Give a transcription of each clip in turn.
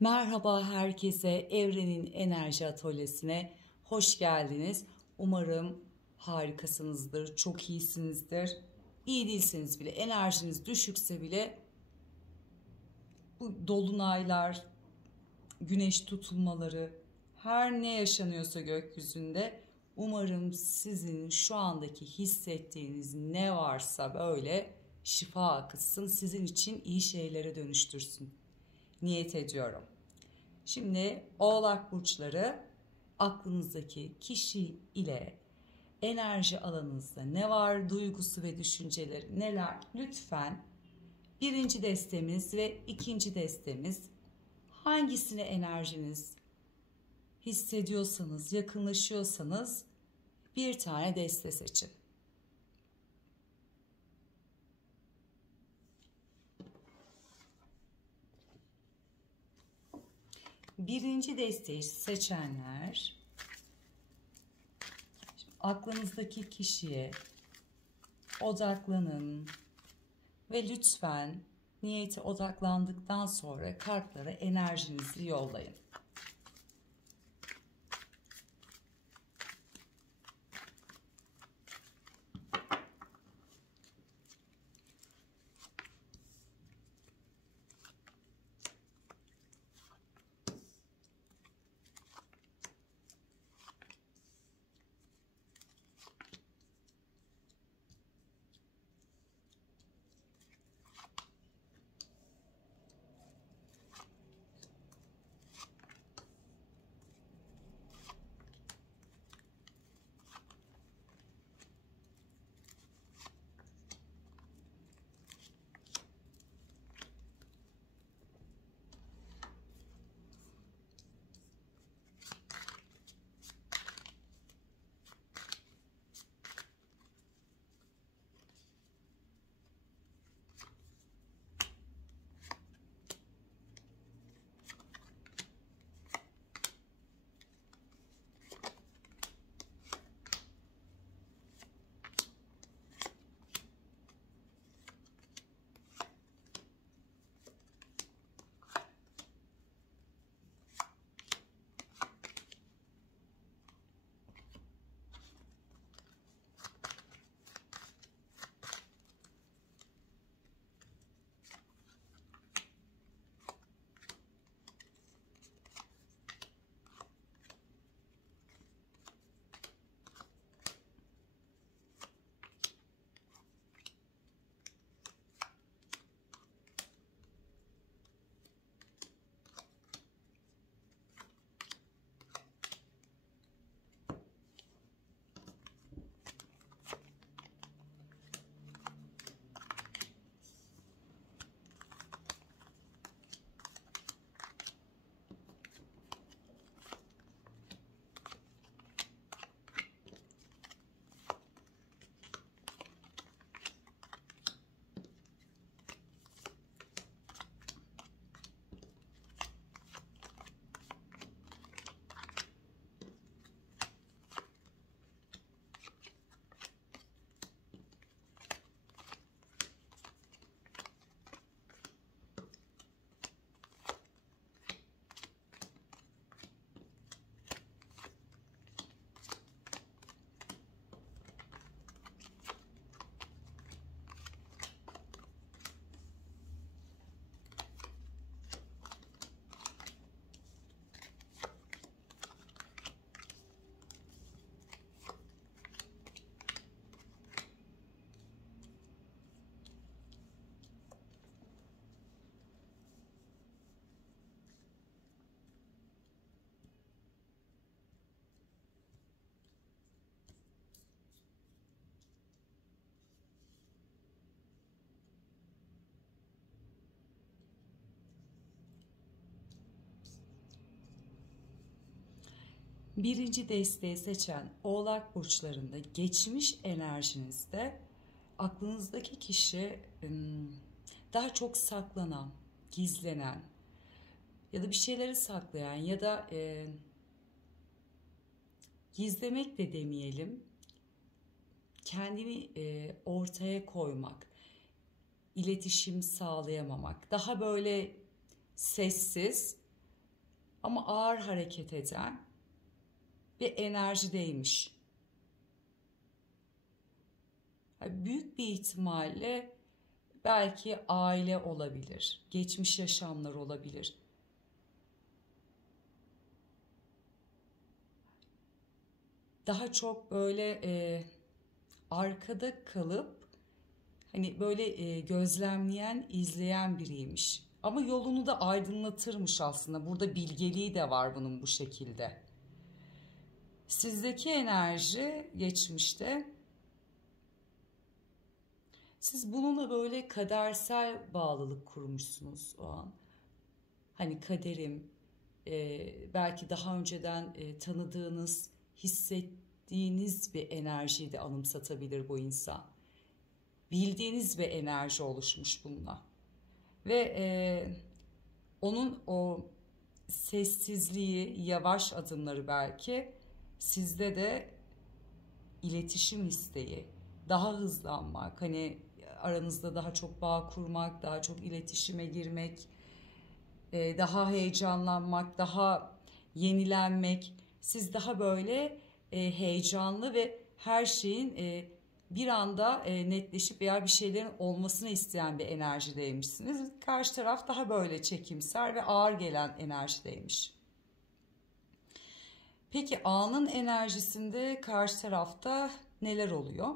Merhaba herkese, Evrenin Enerji Atölyesi'ne hoş geldiniz. Umarım harikasınızdır, çok iyisinizdir. İyi değilseniz bile, enerjiniz düşükse bile bu dolunaylar, güneş tutulmaları, her ne yaşanıyorsa gökyüzünde umarım sizin şu andaki hissettiğiniz ne varsa böyle şifa akıtsın, sizin için iyi şeylere dönüştürsün. Niyet ediyorum. Şimdi Oğlak burçları, aklınızdaki kişi ile enerji alanınızda ne var, duygusu ve düşünceleri neler? Lütfen birinci destemiz ve ikinci destemiz, hangisine enerjiniz hissediyorsanız, yakınlaşıyorsanız bir tane deste seçin. Birinci desteği seçenler, aklınızdaki kişiye odaklanın ve lütfen niyete odaklandıktan sonra kartlara enerjinizi yollayın. Birinci desteği seçen Oğlak burçlarında geçmiş enerjinizde aklınızdaki kişi daha çok saklanan, gizlenen ya da bir şeyleri saklayan ya da gizlemek de demeyelim, kendini ortaya koymak, iletişim sağlayamamak, daha böyle sessiz ama ağır hareket eden bir enerjideymiş. Yani büyük bir ihtimalle belki aile olabilir, geçmiş yaşamlar olabilir. Daha çok böyle arkada kalıp hani böyle gözlemleyen, izleyen biriymiş. Ama yolunu da aydınlatırmış aslında. Burada bilgeliği de var bunun bu şekilde. Sizdeki enerji geçmişte. Siz bununla böyle kadersel bağlılık kurmuşsunuz o an. Hani kaderim, belki daha önceden tanıdığınız, hissettiğiniz bir enerjiyi de anımsatabilir bu insan. Bildiğiniz bir enerji oluşmuş bununla. Ve onun o sessizliği, yavaş adımları belki sizde de iletişim isteği, daha hızlanmak, hani aranızda daha çok bağ kurmak, daha çok iletişime girmek, daha heyecanlanmak, daha yenilenmek. Siz daha böyle heyecanlı ve her şeyin bir anda netleşip veya bir şeylerin olmasını isteyen bir enerjideymişsiniz. Karşı taraf daha böyle çekimser ve ağır gelen enerjideymiş. Peki anın enerjisinde karşı tarafta neler oluyor?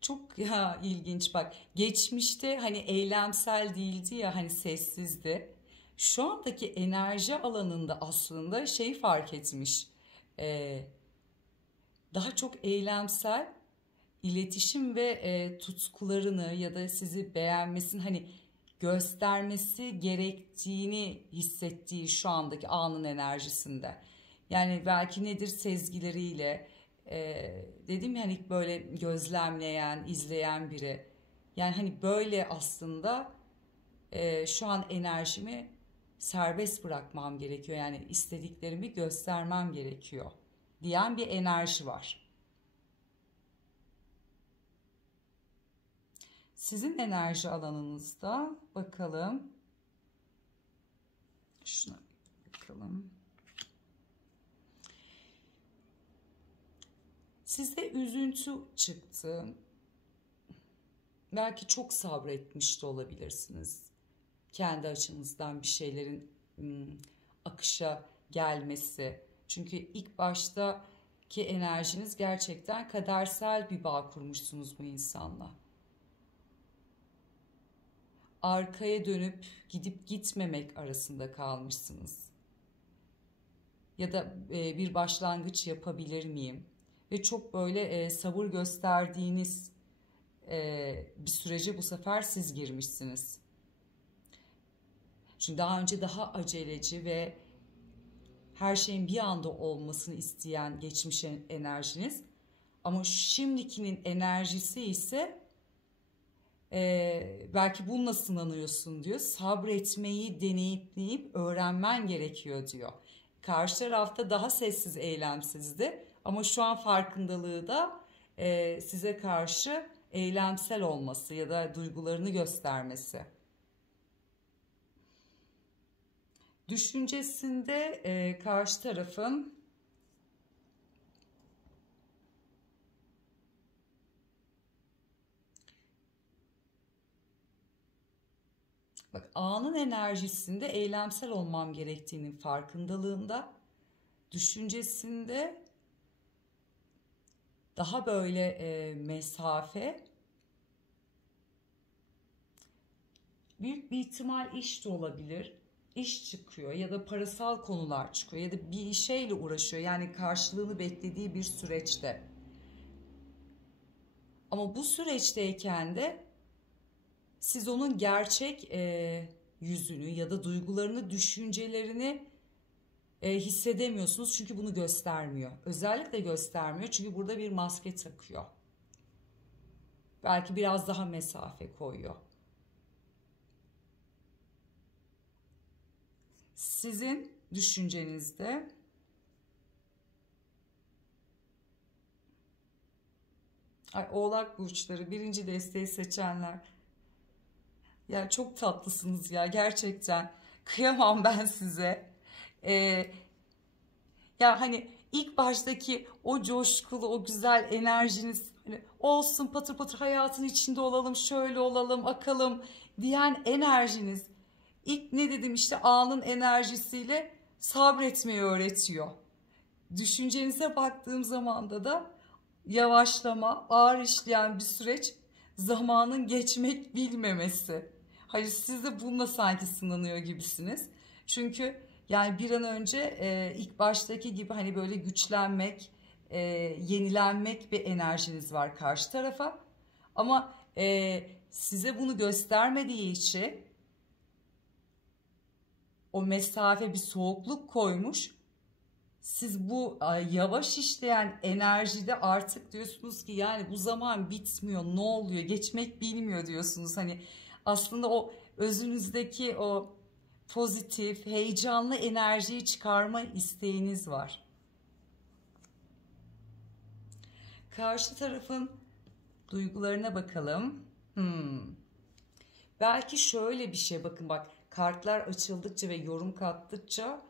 Çok ya ilginç bak. Geçmişte hani eylemsel değildi ya, hani sessizdi. Şu andaki enerji alanında aslında şey fark etmiş. Ee, Daha çok eylemsel, iletişim ve tutkularını ya da sizi beğenmesini hani göstermesi gerektiğini hissettiği şu andaki anın enerjisinde. Yani belki nedir, sezgileriyle, dedim ya hani böyle gözlemleyen, izleyen biri. Yani hani böyle aslında şu an enerjimi serbest bırakmam gerekiyor. Yani istediklerimi göstermem gerekiyor diyen bir enerji var. Sizin enerji alanınızda bakalım. Şuna bakalım. Sizde üzüntü çıktı. Belki çok sabretmiş de olabilirsiniz. Kendi açınızdan bir şeylerin akışa gelmesi. Çünkü ilk baştaki enerjiniz gerçekten kadersel bir bağ kurmuşsunuz bu insanla. Arkaya dönüp gidip gitmemek arasında kalmışsınız. Ya da bir başlangıç yapabilir miyim? Ve çok böyle sabır gösterdiğiniz bir sürece bu sefer siz girmişsiniz. Çünkü daha önce daha aceleci ve her şeyin bir anda olmasını isteyen geçmiş enerjiniz. Ama şimdikinin enerjisi ise belki bununla sınanıyorsun diyor. Sabretmeyi deneyimleyip öğrenmen gerekiyor diyor. Karşı tarafta daha sessiz, eylemsizdi. Ama şu an farkındalığı da size karşı eylemsel olması ya da duygularını göstermesi. Düşüncesinde karşı tarafın bak, anın enerjisinde eylemsel olmam gerektiğinin farkındalığında, düşüncesinde daha böyle mesafe, büyük bir ihtimal iş de olabilir. İş çıkıyor ya da parasal konular çıkıyor ya da bir şeyle uğraşıyor. Yani karşılığını beklediği bir süreçte. Ama bu süreçteyken de siz onun gerçek yüzünü ya da duygularını, düşüncelerini hissedemiyorsunuz. Çünkü bunu göstermiyor. Özellikle göstermiyor çünkü burada bir maske takıyor. Belki biraz daha mesafe koyuyor. Sizin düşüncenizde Oğlak burçları birinci desteği seçenler, ya çok tatlısınız ya gerçekten. Kıyamam ben size. Ee, Ya hani ilk baştaki o coşkulu, o güzel enerjiniz hani olsun, patır patır hayatın içinde olalım, şöyle olalım, akalım diyen enerjiniz ilk ne dedim işte anın enerjisiyle sabretmeyi öğretiyor. Düşüncenize baktığım zamanda da yavaşlama, ağır işleyen bir süreç, zamanın geçmek bilmemesi. Hayır, siz de bununla sanki sınanıyor gibisiniz. Çünkü yani bir an önce ilk baştaki gibi hani böyle güçlenmek, yenilenmek bir enerjiniz var karşı tarafa. Ama size bunu göstermediği için o mesafe bir soğukluk koymuş. Siz bu yavaş işleyen enerjide artık diyorsunuz ki yani bu zaman bitmiyor, ne oluyor, geçmek bilmiyor diyorsunuz. Hani aslında o özünüzdeki o pozitif, heyecanlı enerjiyi çıkarma isteğiniz var. Karşı tarafın duygularına bakalım. Belki şöyle bir şey, bakın bak, kartlar açıldıkça ve yorum kattıkça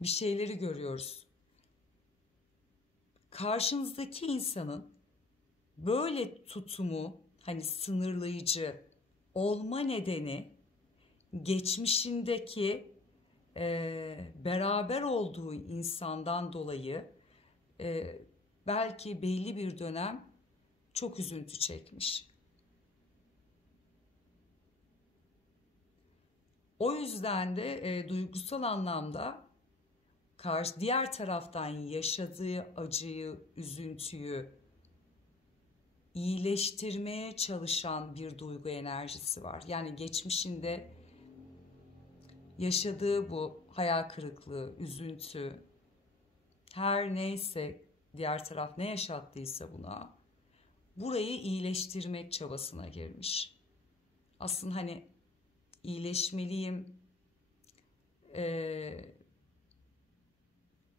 bir şeyleri görüyoruz. Karşınızdaki insanın böyle tutumu, hani sınırlayıcı olma nedeni geçmişindeki beraber olduğu insandan dolayı belki belli bir dönem çok üzüntü çekmiş. O yüzden de duygusal anlamda diğer taraftan yaşadığı acıyı, üzüntüyü iyileştirmeye çalışan bir duygu enerjisi var. Yani geçmişinde yaşadığı bu hayal kırıklığı, üzüntü, her neyse diğer taraf ne yaşattıysa buna, burayı iyileştirmek çabasına girmiş. Aslında hani iyileşmeliyim,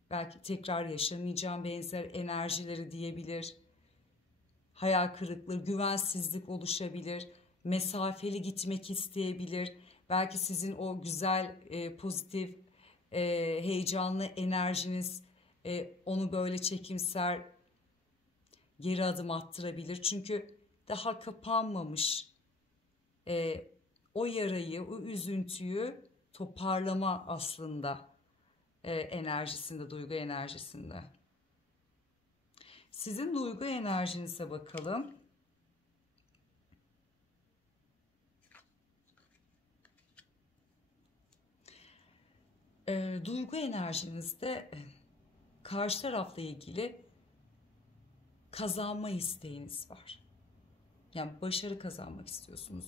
belki tekrar yaşamayacağım benzer enerjileri diyebilir. Hayal kırıklığı, güvensizlik oluşabilir. Mesafeli gitmek isteyebilir. Belki sizin o güzel, pozitif, heyecanlı enerjiniz onu böyle çekimser geri adım attırabilir. Çünkü daha kapanmamış o yarayı, o üzüntüyü toparlama aslında enerjisinde, duygu enerjisinde. Sizin duygu enerjinize bakalım. Duygu enerjinizde karşı tarafla ilgili kazanma isteğiniz var. Yani başarı kazanmak istiyorsunuz.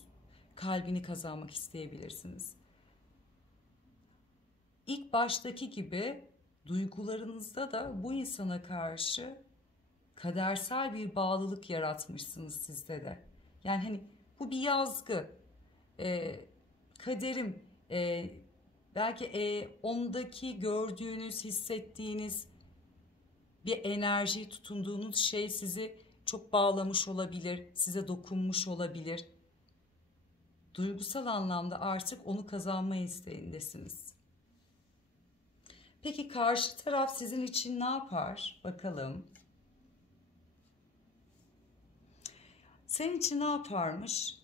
Kalbini kazanmak isteyebilirsiniz. İlk baştaki gibi duygularınızda da bu insana karşı kadersel bir bağlılık yaratmışsınız sizde de. Yani hani bu bir yazgı. Kaderim, belki ondaki gördüğünüz, hissettiğiniz bir enerji, tutunduğunuz şey sizi çok bağlamış olabilir, size dokunmuş olabilir. Duygusal anlamda artık onu kazanma isteğindesiniz. Peki karşı taraf sizin için ne yapar? Bakalım. Senin için ne yaparmış?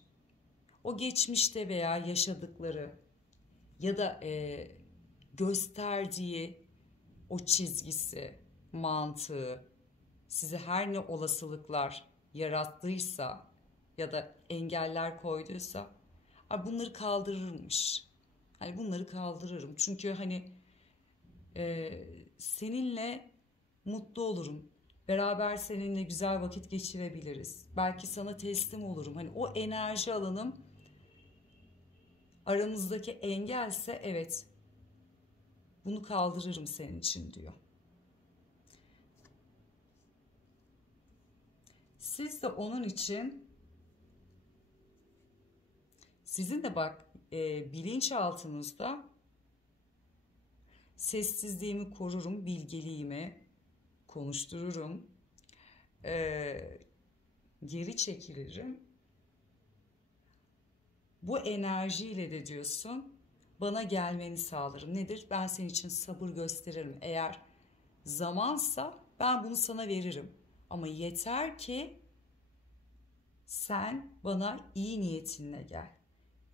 O geçmişte veya yaşadıkları ya da gösterdiği o çizgisi, mantığı, size her ne olasılıklar yarattıysa ya da engeller koyduysa bunları kaldırırmış. Hani bunları kaldırırım. Çünkü hani seninle mutlu olurum. Beraber seninle güzel vakit geçirebiliriz. Belki sana teslim olurum. Hani o enerji alanım aramızdaki engelse evet bunu kaldırırım senin için diyor. Siz de onun için sizin de bak bilinçaltınızda sessizliğimi korurum, bilgeliğimi konuştururum, geri çekilirim. Bu enerjiyle de diyorsun bana gelmeni sağlarım. Nedir? Ben senin için sabır gösteririm. Eğer zamansa ben bunu sana veririm. Ama yeter ki sen bana iyi niyetinle gel.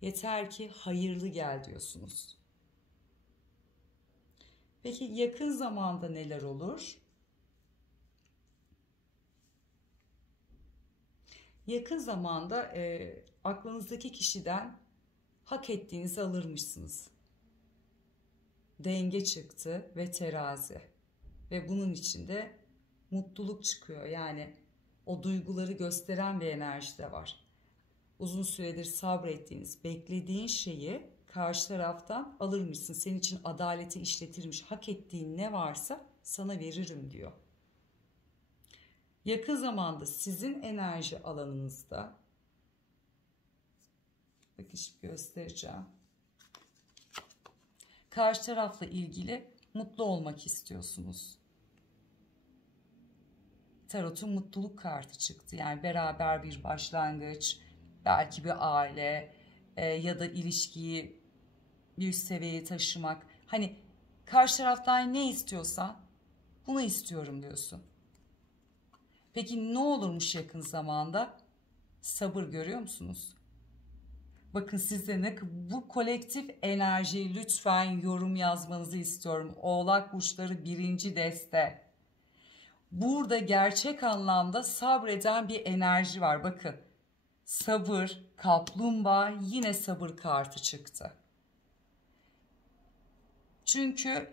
Yeter ki hayırlı gel diyorsunuz. Peki yakın zamanda neler olur? Yakın zamanda aklınızdaki kişiden hak ettiğinizi alırmışsınız. Denge çıktı ve terazi. Ve bunun içinde mutluluk çıkıyor. Yani o duyguları gösteren bir enerji de var. Uzun süredir sabrettiğiniz, beklediğin şeyi karşı taraftan alırmışsın. Senin için adaleti işletirmiş. Hak ettiğin ne varsa sana veririm diyor. Yakın zamanda sizin enerji alanınızda, bakın şimdi göstereceğim. Karşı tarafla ilgili mutlu olmak istiyorsunuz. Tarot'un mutluluk kartı çıktı. Yani beraber bir başlangıç, belki bir aile ya da ilişkiyi bir üst seviyeye taşımak. Hani karşı taraftan ne istiyorsan bunu istiyorum diyorsun. Peki ne olurmuş yakın zamanda? Sabır görüyor musunuz? Bakın sizde ne, bu kolektif enerjiyi lütfen yorum yazmanızı istiyorum. Oğlak burçları 1. deste. Burada gerçek anlamda sabreden bir enerji var. Bakın sabır, kaplumbağa, yine sabır kartı çıktı. Çünkü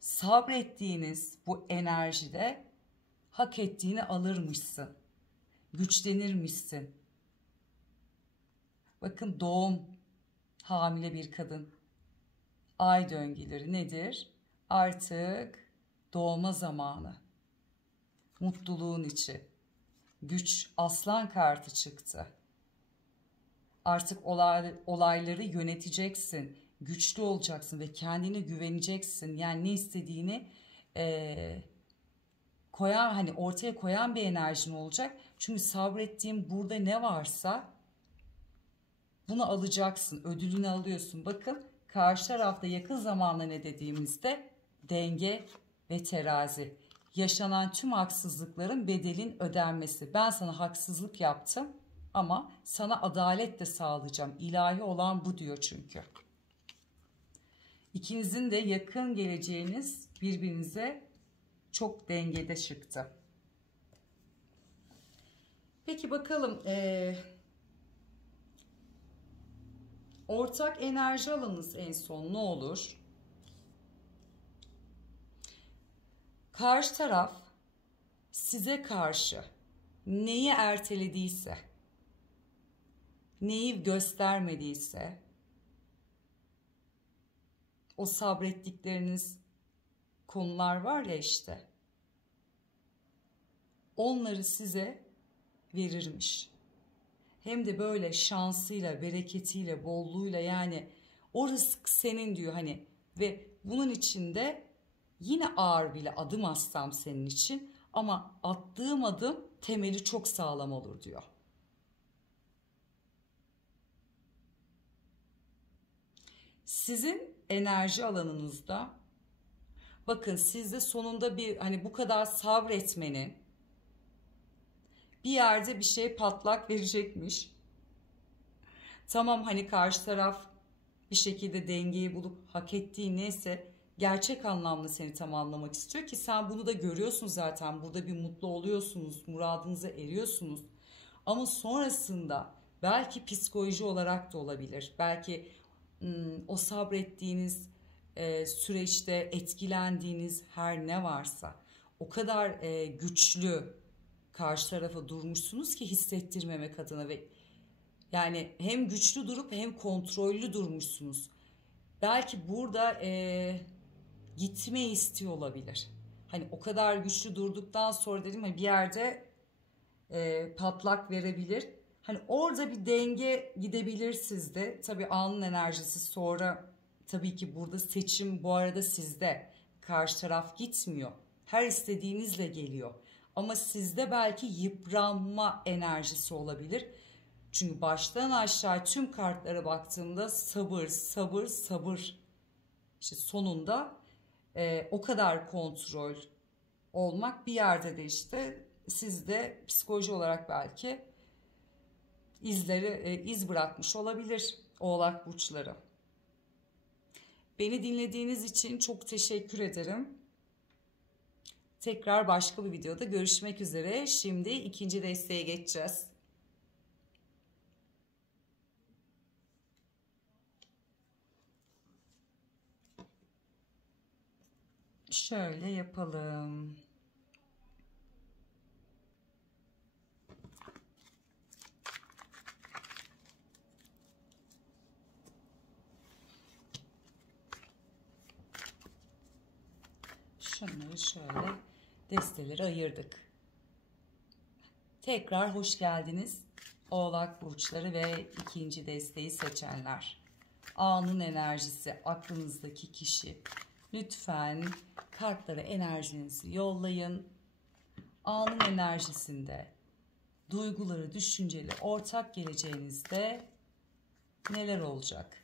sabrettiğiniz bu enerjide hak ettiğini alırmışsın. Güçlenirmişsin. Bakın doğum, hamile bir kadın. Ay döngüleri nedir? Artık doğma zamanı. Mutluluğun içi. Güç, aslan kartı çıktı. Artık olayları yöneteceksin. Güçlü olacaksın ve kendine güveneceksin. Yani ne istediğini hani ortaya koyan bir enerjin olacak. Çünkü sabrettiğin burada ne varsa bunu alacaksın. Ödülünü alıyorsun. Bakın karşı tarafta yakın zamanda ne dediğimizde denge ve terazi. Yaşanan tüm haksızlıkların bedelin ödenmesi. Ben sana haksızlık yaptım ama sana adalet de sağlayacağım. İlahi olan bu diyor çünkü. İkinizin de yakın geleceğiniz birbirinize çok dengede çıktı. Peki bakalım ortak enerji alanınız en son ne olur? Karşı taraf size karşı neyi ertelediyse, neyi göstermediyse, o sabrettikleriniz konular var ya işte, onları size verirmiş. Hem de böyle şansıyla, bereketiyle, bolluğuyla, yani o rızık senin diyor hani. Ve bunun içinde yine ağır bile adım atsam senin için ama attığım adım temeli çok sağlam olur diyor. Sizin enerji alanınızda bakın sizde sonunda bir hani bu kadar sabretmenin bir yerde bir şey patlak verecekmiş. Tamam hani karşı taraf bir şekilde dengeyi bulup hak ettiği neyse gerçek anlamda seni tamamlamak istiyor ki sen bunu da görüyorsun zaten. Burada bir mutlu oluyorsunuz, muradınıza eriyorsunuz. Ama sonrasında belki psikoloji olarak da olabilir. Belki o sabrettiğiniz süreçte etkilendiğiniz her ne varsa o kadar güçlü karşı tarafa durmuşsunuz ki hissettirmemek adına ve yani hem güçlü durup hem kontrollü durmuşsunuz. Belki burada gitmeyi istiyor olabilir. Hani o kadar güçlü durduktan sonra dedim hani bir yerde patlak verebilir. Hani orada bir denge gidebilir sizde. Tabii anın enerjisi sonra tabii ki burada seçim bu arada sizde. Karşı taraf gitmiyor. Her istediğinizle geliyor. Ama sizde belki yıpranma enerjisi olabilir. Çünkü baştan aşağı tüm kartlara baktığımda sabır, sabır, sabır. İşte sonunda o kadar kontrol olmak bir yerde de işte sizde psikoloji olarak belki iz bırakmış olabilir Oğlak burçları. Beni dinlediğiniz için çok teşekkür ederim. Tekrar başka bir videoda görüşmek üzere. Şimdi ikinci desteğe geçeceğiz. Şöyle yapalım. Şunları şöyle desteleri ayırdık. Tekrar hoş geldiniz Oğlak burçları ve ikinci desteği seçenler. Anın enerjisi, aklınızdaki kişi. Lütfen kartlara enerjinizi yollayın. Anın enerjisinde duyguları, düşünceli, ortak geleceğinizde neler olacak?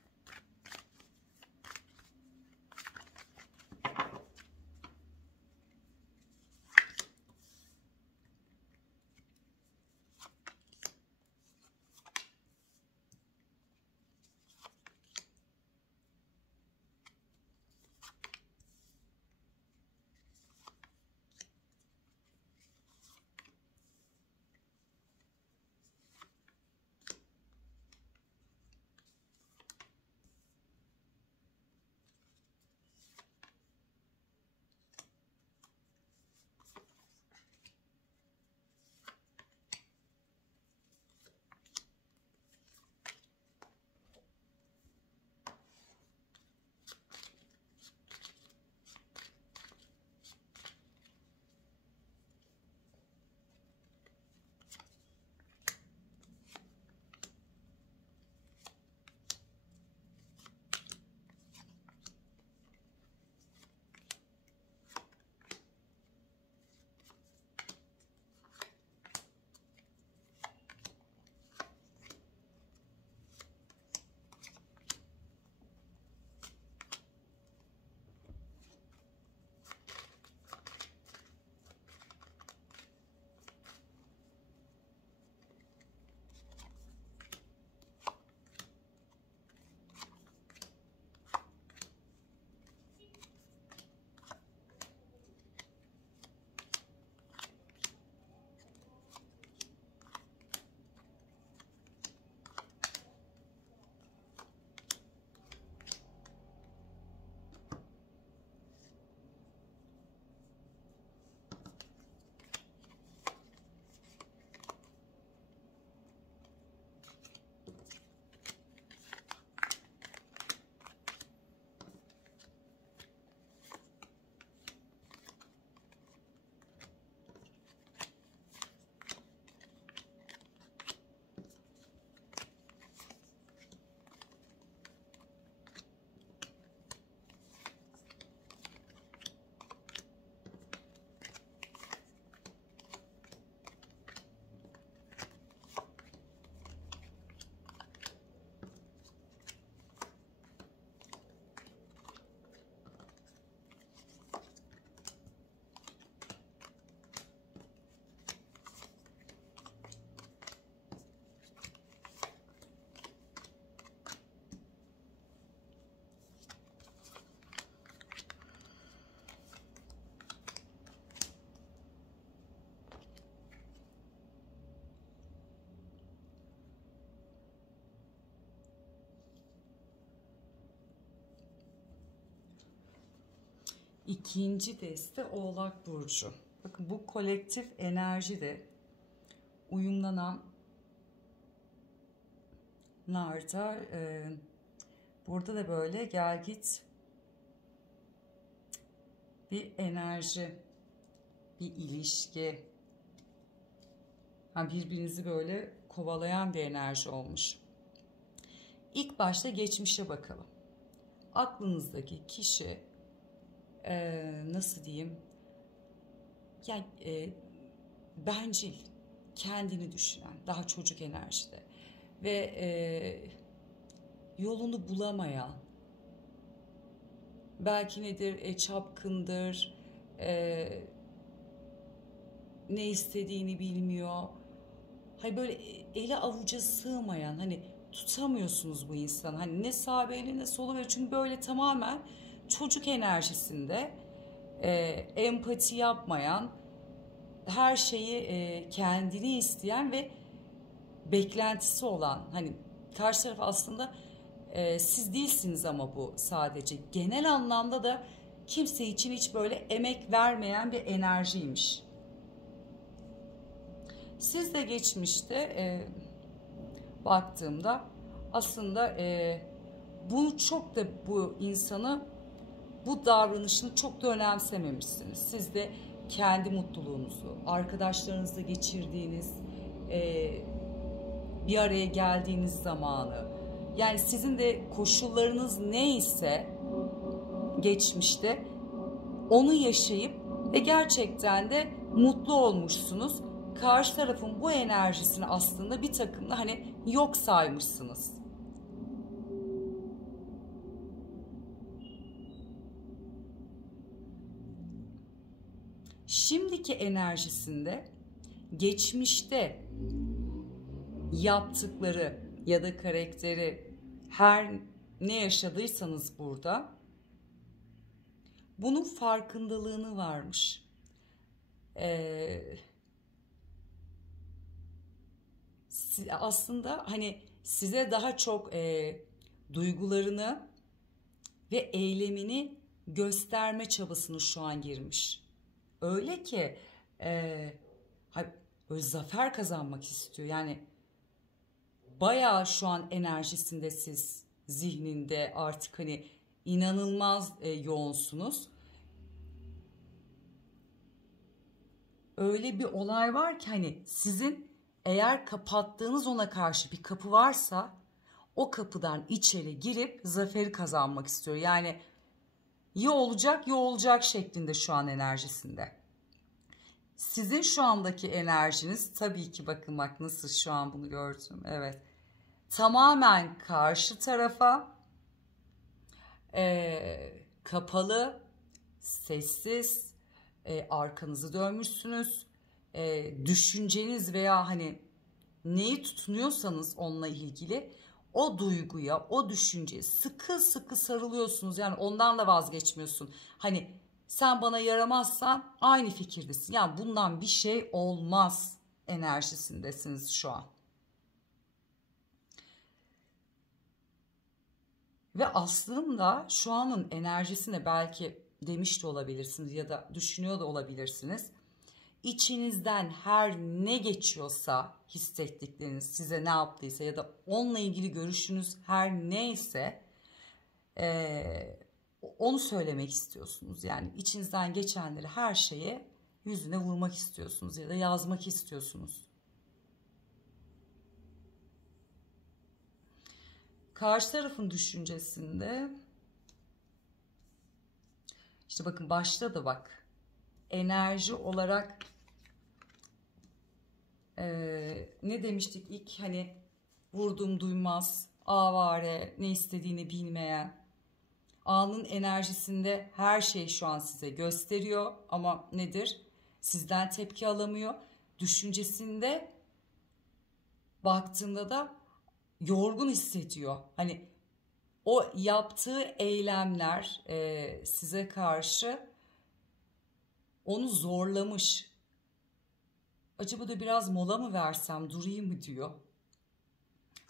İkinci deste Oğlak burcu. Bakın bu kolektif enerjide uyumlananlarda burada da böyle gel git bir enerji, bir ilişki, birbirinizi böyle kovalayan bir enerji olmuş. İlk başta geçmişe bakalım. Aklınızdaki kişi nasıl diyeyim? Yani bencil, kendini düşünen, daha çocuk enerjide. ve yolunu bulamayan, belki nedir, çapkındır, ne istediğini bilmiyor. Hani böyle eli avuca sığmayan, hani tutamıyorsunuz bu insanı. Hani ne sağ beli ne solu beli, çünkü böyle tamamen çocuk enerjisinde, empati yapmayan, her şeyi kendini isteyen ve beklentisi olan, hani karşı taraf aslında siz değilsiniz ama bu sadece genel anlamda da kimse için hiç böyle emek vermeyen bir enerjiymiş. Siz de geçmişte baktığımda aslında bunu çok da, bu insanı, bu davranışını çok da önemsememişsiniz. Siz de kendi mutluluğunuzu, arkadaşlarınızla geçirdiğiniz, bir araya geldiğiniz zamanı, yani sizin de koşullarınız neyse geçmişte onu yaşayıp ve gerçekten de mutlu olmuşsunuz. Karşı tarafın bu enerjisini aslında bir takımda hani yok saymışsınız. Şimdiki enerjisinde geçmişte yaptıkları ya da karakteri, her ne yaşadıysanız burada, bunun farkındalığını varmış. Aslında hani size daha çok duygularını ve eylemini gösterme çabasını şu an girmiş. Öyle ki böyle zafer kazanmak istiyor. Yani bayağı şu an enerjisinde, siz zihninde artık hani inanılmaz yoğunsunuz. Öyle bir olay var ki hani sizin eğer kapattığınız ona karşı bir kapı varsa o kapıdan içeri girip zaferi kazanmak istiyor. Yani ya olacak ya olacak şeklinde şu an enerjisinde. Sizin şu andaki enerjiniz tabii ki, bakın bak nasıl şu an bunu gördüm. Evet. Tamamen karşı tarafa kapalı, sessiz, arkanızı dönmüşsünüz. Düşünceniz veya hani neyi tutunuyorsanız onunla ilgili o duyguya, o düşünceye sıkı sıkı sarılıyorsunuz. Yani ondan da vazgeçmiyorsun. Hani sen bana yaramazsan aynı fikirdesin. Yani bundan bir şey olmaz enerjisindesiniz şu an. Ve aslında şu anın enerjisine belki demiş de olabilirsiniz ya da düşünüyor da olabilirsiniz. İçinizden her ne geçiyorsa, hissettikleriniz, size ne yaptıysa ya da onunla ilgili görüşünüz her neyse onu söylemek istiyorsunuz. Yani içinizden geçenleri, her şeye yüzüne vurmak istiyorsunuz ya da yazmak istiyorsunuz. Karşı tarafın düşüncesinde işte bakın, başta da bak enerji olarak ne demiştik ilk, hani vurdum duymaz, avare, ne istediğini bilmeyen, anın enerjisinde her şey şu an size gösteriyor ama nedir? Sizden tepki alamıyor. Düşüncesinde baktığında da yorgun hissediyor. Hani o yaptığı eylemler size karşı onu zorlamış. Acaba da biraz mola mı versem, durayım mı diyor.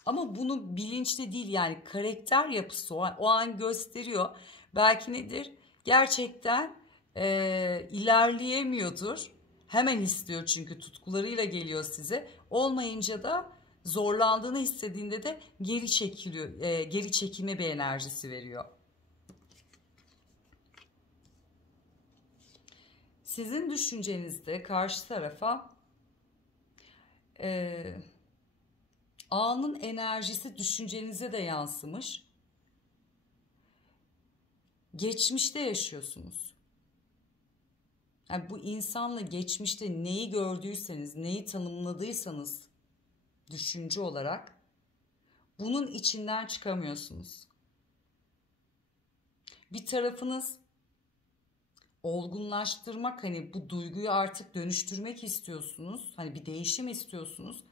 Ama bunu bilinçli değil, yani karakter yapısı o an gösteriyor. Belki nedir? Gerçekten ilerleyemiyordur. Hemen istiyor çünkü tutkularıyla geliyor size. Olmayınca da zorlandığını hissettiğinde de geri çekiliyor, geri çekilme bir enerjisi veriyor. Sizin düşüncenizde karşı tarafa anın enerjisi düşüncenize de yansımış. Geçmişte yaşıyorsunuz. Yani bu insanla geçmişte neyi gördüyseniz, neyi tanımladıysanız düşünce olarak bunun içinden çıkamıyorsunuz. Bir tarafınız olgunlaştırmak, hani bu duyguyu artık dönüştürmek istiyorsunuz. Hani bir değişim istiyorsunuz.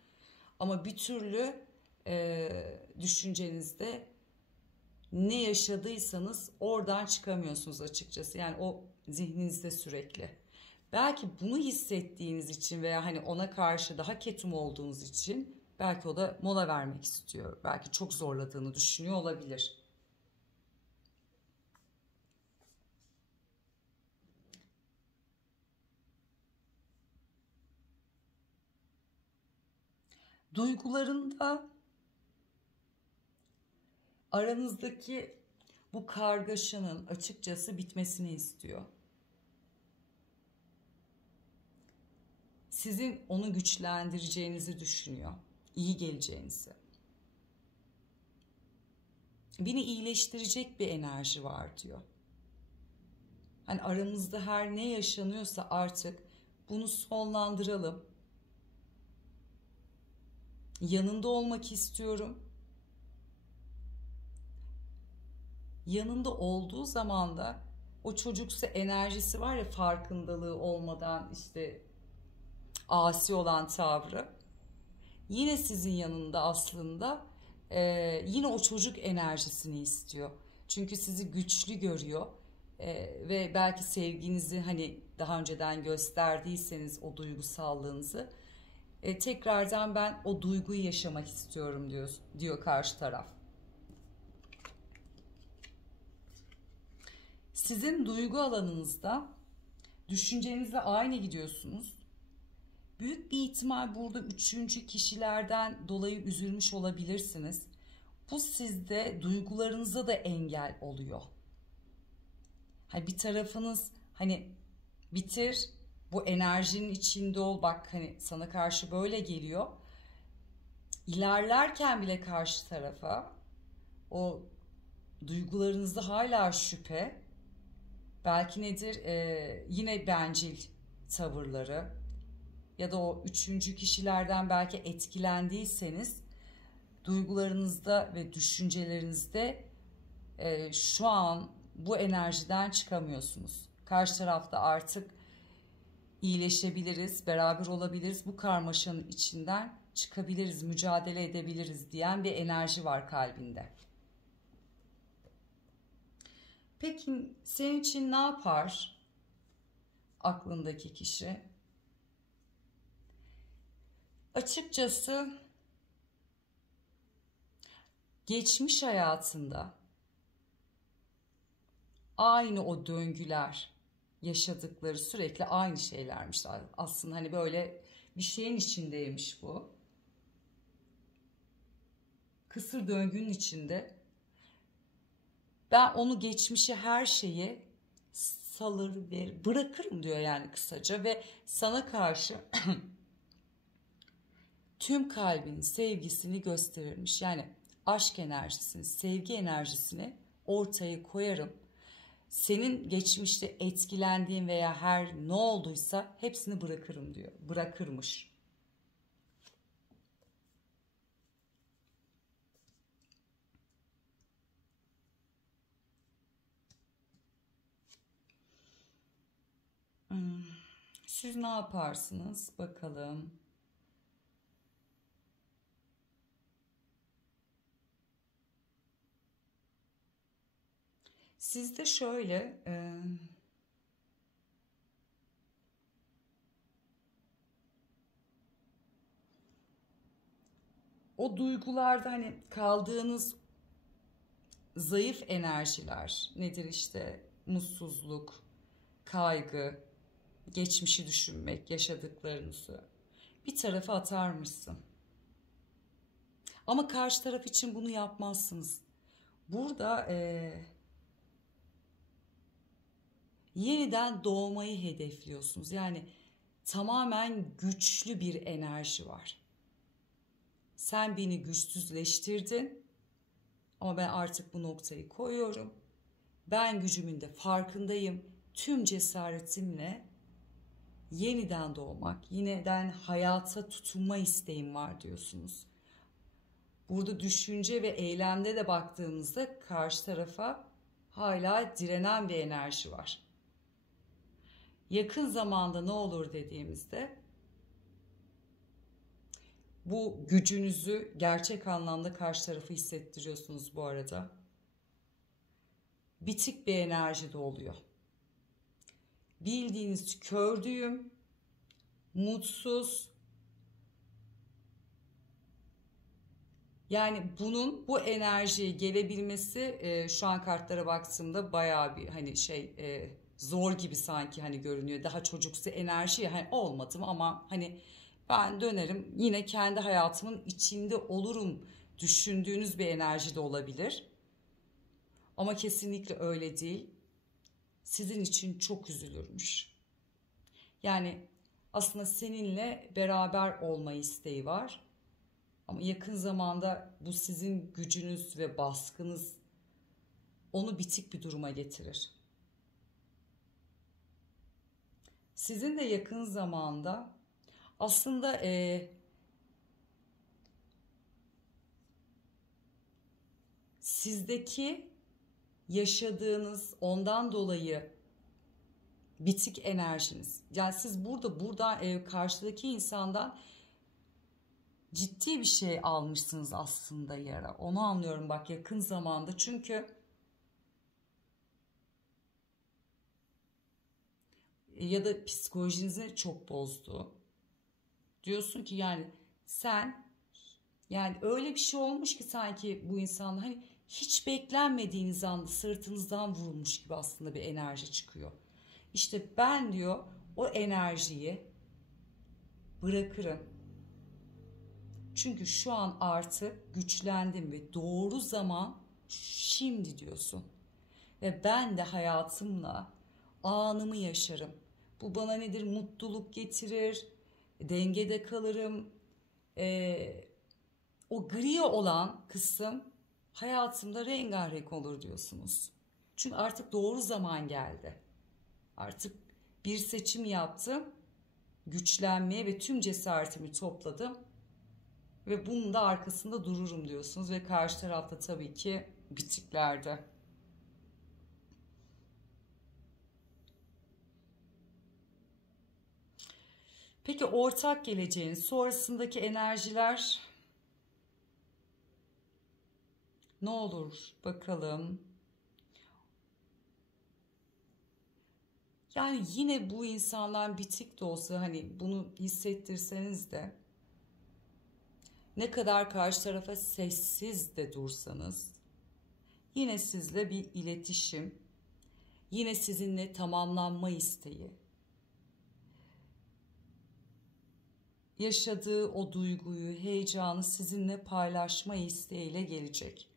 Ama bir türlü düşüncenizde ne yaşadıysanız oradan çıkamıyorsunuz açıkçası. Yani o zihninizde sürekli. Belki bunu hissettiğiniz için veya hani ona karşı daha ketum olduğunuz için belki o da mola vermek istiyor. Belki çok zorladığını düşünüyor olabilir. Duygularında aranızdaki bu kargaşanın açıkçası bitmesini istiyor. Sizin onu güçlendireceğinizi düşünüyor. İyi geleceğinizi. Beni iyileştirecek bir enerji var diyor. Hani aramızda her ne yaşanıyorsa artık bunu sonlandıralım. Yanında olmak istiyorum. Yanında olduğu zaman da o çocuksu enerjisi var ya, farkındalığı olmadan işte asi olan tavrı. Yine sizin yanında aslında yine o çocuk enerjisini istiyor. Çünkü sizi güçlü görüyor. Ve belki sevginizi hani daha önceden gösterdiyseniz o duygusallığınızı tekrardan ben o duyguyu yaşamak istiyorum diyor karşı taraf. Sizin duygu alanınızda düşüncenizle aynı gidiyorsunuz. Büyük bir ihtimal burada üçüncü kişilerden dolayı üzülmüş olabilirsiniz. Bu sizde duygularınıza da engel oluyor. Hani bir tarafınız hani bitir, bu enerjinin içinde ol, bak hani sana karşı böyle geliyor. İlerlerken bile karşı tarafa o duygularınızda hala şüphe, belki nedir yine bencil tavırları ya da o üçüncü kişilerden belki etkilendiyseniz duygularınızda ve düşüncelerinizde şu an bu enerjiden çıkamıyorsunuz. Karşı tarafta artık iyileşebiliriz, beraber olabiliriz, bu karmaşanın içinden çıkabiliriz, mücadele edebiliriz diyen bir enerji var kalbinde. Peki senin için ne yapar aklındaki kişi? Açıkçası geçmiş hayatında aynı o döngüler, yaşadıkları sürekli aynı şeylermiş. Aslında hani böyle bir şeyin içindeymiş bu. Kısır döngünün içinde. Ben onu, geçmişi, her şeyi salır ver, bırakırım diyor yani kısaca ve sana karşı tüm kalbinin sevgisini gösterirmiş. Yani aşk enerjisini, sevgi enerjisini ortaya koyarım. Senin geçmişte etkilendiğin veya her ne olduysa hepsini bırakırım diyor. Bırakırmış. Siz ne yaparsınız bakalım. Sizde şöyle o duygularda hani kaldığınız zayıf enerjiler nedir, işte mutsuzluk, kaygı, geçmişi düşünmek, yaşadıklarınızı bir tarafa atarmışsın. Ama karşı taraf için bunu yapmazsınız. Burada yeniden doğmayı hedefliyorsunuz. Yani tamamen güçlü bir enerji var. Sen beni güçsüzleştirdin ama ben artık bu noktayı koyuyorum. Ben gücümün de farkındayım. Tüm cesaretimle yeniden doğmak, yeniden hayata tutunma isteğim var diyorsunuz. Burada düşünce ve eylemde de baktığımızda karşı tarafa hala direnen bir enerji var. Yakın zamanda ne olur dediğimizde bu gücünüzü gerçek anlamda karşı tarafı hissettiriyorsunuz bu arada. Bitik bir enerji de oluyor. Bildiğiniz kördüğüm, mutsuz. Yani bu enerjiye gelebilmesi şu an kartlara baktığımda bayağı bir hani zor gibi sanki hani görünüyor. Daha çocuksu enerji hani olmadım ama hani ben dönerim yine kendi hayatımın içinde olurum düşündüğünüz bir enerji de olabilir. Ama kesinlikle öyle değil. Sizin için çok üzülürmüş. Yani aslında seninle beraber olma isteği var. Ama yakın zamanda bu sizin gücünüz ve baskınız onu bitik bir duruma getirir. Sizin de yakın zamanda aslında sizdeki yaşadığınız ondan dolayı bitik enerjiniz. Yani siz burada karşıdaki insandan ciddi bir şey almışsınız aslında yara. Onu anlıyorum bak yakın zamanda. Çünkü ya da psikolojinizi çok bozdu. Diyorsun ki yani sen yani öyle bir şey olmuş ki sanki bu insan hani hiç beklenmediğiniz anda sırtınızdan vurulmuş gibi aslında bir enerji çıkıyor. İşte ben diyor o enerjiyi bırakırım. Çünkü şu an artık güçlendim ve doğru zaman şimdi diyorsun. Ve ben de hayatımla anımı yaşarım. Bu bana nedir? Mutluluk getirir, dengede kalırım. O gri olan kısım hayatımda rengarenk olur diyorsunuz. Çünkü artık doğru zaman geldi. Artık bir seçim yaptım, güçlenmeye ve tüm cesaretimi topladım. Ve bunun da arkasında dururum diyorsunuz ve karşı tarafta tabii ki bitiklerde. Peki ortak geleceğin sonrasındaki enerjiler ne olur bakalım. Yani yine bu insanlar bitik de olsa hani bunu hissettirseniz de ne kadar karşı tarafa sessiz de dursanız yine sizle bir iletişim, yine sizinle tamamlanma isteği, yaşadığı o duyguyu, heyecanı sizinle paylaşma isteğiyle gelecek.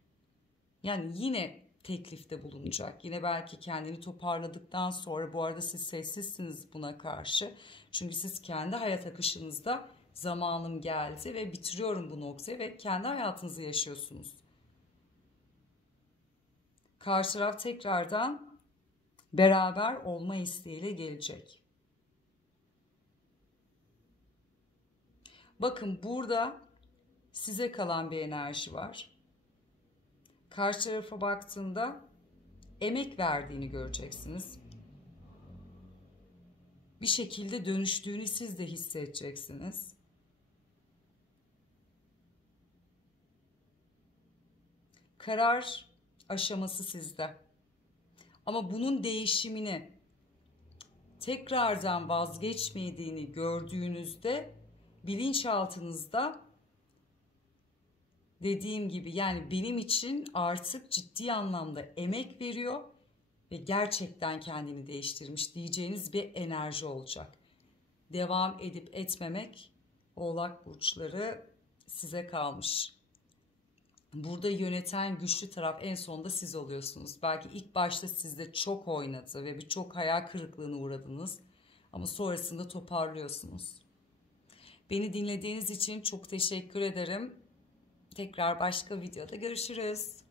Yani yine teklifte bulunacak. Yine belki kendini toparladıktan sonra bu arada siz sessizsiniz buna karşı. Çünkü siz kendi hayat akışınızda zamanım geldi ve bitiriyorum bu noktayı ve kendi hayatınızı yaşıyorsunuz. Karşı taraf tekrardan beraber olma isteğiyle gelecek. Bakın burada size kalan bir enerji var. Karşı tarafa baktığında emek verdiğini göreceksiniz. Bir şekilde dönüştüğünü siz de hissedeceksiniz. Karar aşaması sizde. Ama bunun değişimini tekrardan vazgeçmediğini gördüğünüzde bilinçaltınızda dediğim gibi yani benim için artık ciddi anlamda emek veriyor ve gerçekten kendini değiştirmiş diyeceğiniz bir enerji olacak. Devam edip etmemek Oğlak burçları size kalmış. Burada yöneten güçlü taraf en sonunda siz oluyorsunuz. Belki ilk başta sizde çok oynadı ve birçok hayal kırıklığına uğradınız ama sonrasında toparlıyorsunuz. Beni dinlediğiniz için çok teşekkür ederim. Tekrar başka videoda görüşürüz.